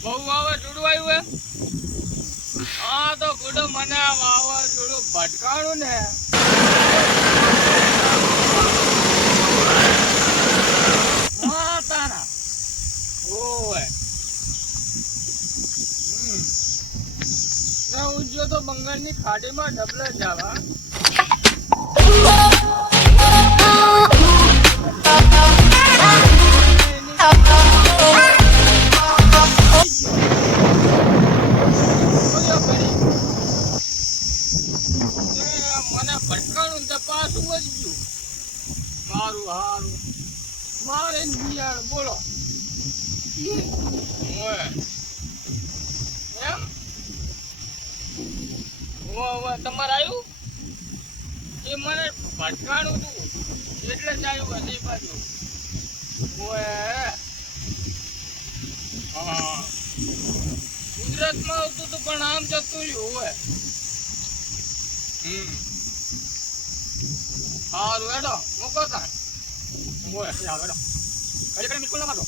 બહુ વાવાઝોડું આવ્યું હે હા તો ગુડો મને વાવાઝોડું ભટકાણું ને હા તારા ઓય ઉજ્જો તો બંગાળની ખાડીમાં ડબલે જવા મને ભટકાણું તો પાછું વધ્યું મારું હારું મારે બિયાણ બોલો એમ તમારે આવ્યું એ મને ભટકાણું હતું એટલે જ આવ્યું હશે બાજુ હા ગુજરાતમાં આવતું હતું પણ આમ જતું રહ્યું હોય સારું હેડો મૂકો તાણ હોય હેડો ઘડી મિસ્કુલ ના મારો